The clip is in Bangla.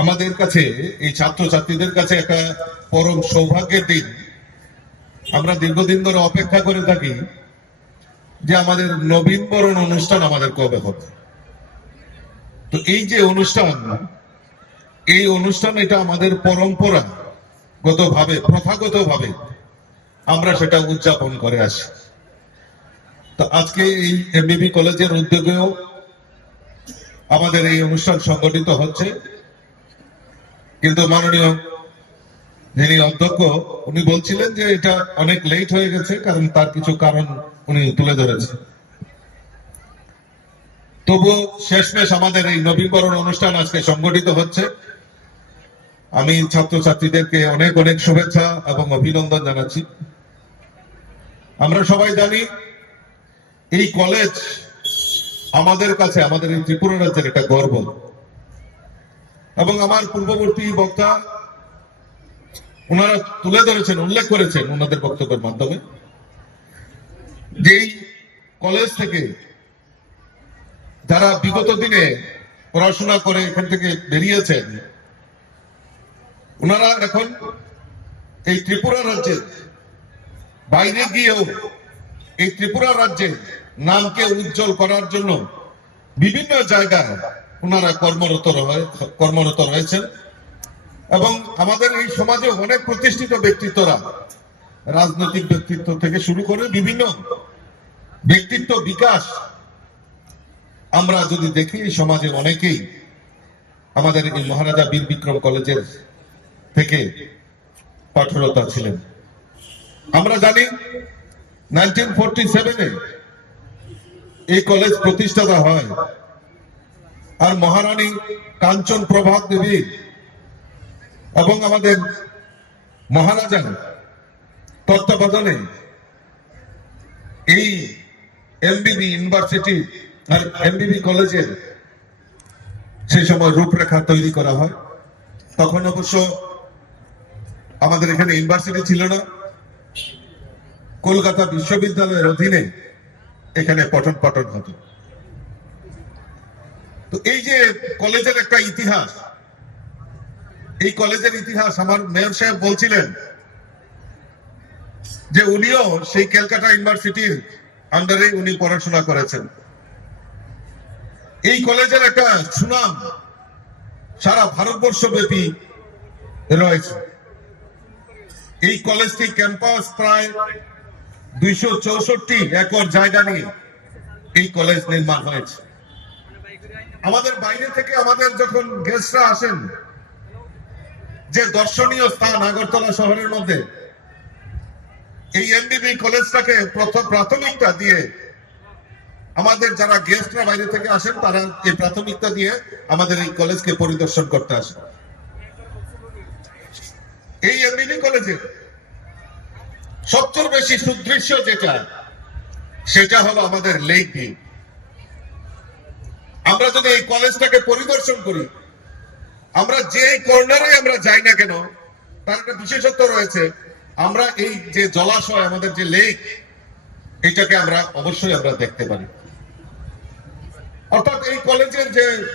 আমাদের কাছে এই ছাত্রছাত্রীদের কাছে একটা পরম সৌভাগ্যের দিন। আমরা দীর্ঘদিন ধরে অপেক্ষা করে থাকি যে আমাদের নবীনবরণ অনুষ্ঠান আমাদের কবে হবে। তো এই যে অনুষ্ঠান, এই অনুষ্ঠান এটা আমাদের পরম্পরাগত ভাবে, প্রথাগত ভাবে আমরা সেটা উদযাপন করে আসি। তো আজকে এই এমবিবি কলেজের উদ্যোগেও আমাদের এই অনুষ্ঠান সংগঠিত হচ্ছে, কিন্তু মাননীয় যিনি অধ্যক্ষ উনি বলছিলেন যে এটা অনেক লেট হয়ে গেছে, কারণ তার কিছু কারণ উনি তুলে ধরেছেন। তবুও শেষমেশ আমাদের এই নবীকরণ অনুষ্ঠান আজকে সংগঠিত হচ্ছে। আমি ছাত্রছাত্রীদেরকে অনেক অনেক শুভেচ্ছা এবং অভিনন্দন জানাচ্ছি। আমরা সবাই জানি এই কলেজ আমাদের কাছে, আমাদের এই ত্রিপুরা রাজ্যের একটা গর্ব। এবং আমার পূর্ববর্তী বক্তা ওনারা তুলে ধরেছেন, উল্লেখ করেছেন ওনাদের বক্তব্যের মাধ্যমে, যে এই কলেজ থেকে যারা বিগত দিনে পড়াশোনা করে এখান থেকে বেরিয়েছেন, ওনারা এখন এই ত্রিপুরা রাজ্যের বাইরে গিয়েও এই ত্রিপুরা রাজ্যের নামকে উজ্জ্বল করার জন্য বিভিন্ন জায়গায় ওনারা কর্মরত রয়েছেন। এবং আমাদের এই সমাজে অনেক প্রতিষ্ঠিত ব্যক্তিত্বরা, রাজনৈতিক ব্যক্তিত্ব থেকে শুরু করে বিভিন্ন ব্যক্তিত্ব বিকাশ আমরা যদি দেখি, এই সমাজে অনেকেই আমাদের এই মহারাজা বীর বিক্রম কলেজের থেকে পাঠরত ছিলেন। আমরা জানি 1947-এ এই কলেজ প্রতিষ্ঠাতা হয়, আর মহারানী কাঞ্চন প্রভাত দেবী এবং আমাদের মহারাজার তত্ত্বাবধানে এই এমবিবি ইউনিভার্সিটি আর এমবিবি কলেজের সেই সময় রূপরেখা তৈরি করা হয়। তখন অবশ্য আমাদের এখানে ইউনিভার্সিটি ছিল না, কলকাতা বিশ্ববিদ্যালয়ের অধীনে এখানে পঠন পাঠন হতো। তো এই যে কলেজের একটা ইতিহাস, এই কলেজের ইতিহাস আমার মেয়র সাহেব বলছিলেন যে উনিও সেই ক্যালকাটা ইউনিভার্সিটির আন্ডারে উনি পড়াশোনা করেছেন। এই কলেজের একটা সুনাম সারা ভারতবর্ষ ব্যাপী রয়েছে। এই কলেজটি ক্যাম্পাস প্রায় 264 একর জায়গা নিয়ে এই কলেজ নির্মাণ হয়েছে। আমাদের বাইরে থেকে আমাদের যখন গেস্টরা আসেন, যে দর্শনীয় স্থান আগরতলা শহরের মধ্যে, এই এমবিবি কলেজটাকে প্রাথমিকতা দিয়ে আমাদের যারা গেস্টরা বাইরে থেকে আসেন, তারা এই প্রাথমিকতা দিয়ে আমাদের এই কলেজকে পরিদর্শন করতে আসেন। এই এমবিবি কলেজে সবচেয়ে বেশি সুদৃশ্য যেটা, সেটা হলো আমাদের লেক ভিউ। আমরা যদি এই কলেজটাকে পরিদর্শন করি, আমরা যে কর্নারে আমরা যাই না কেন, তার একটা বিশেষত্ব রয়েছে। আমরা এই যে জলাশয়, আমাদের যে লেক, এটাকে আমরা অবশ্যই আমরা দেখতে পারি। অর্থাৎ এই কলেজের যে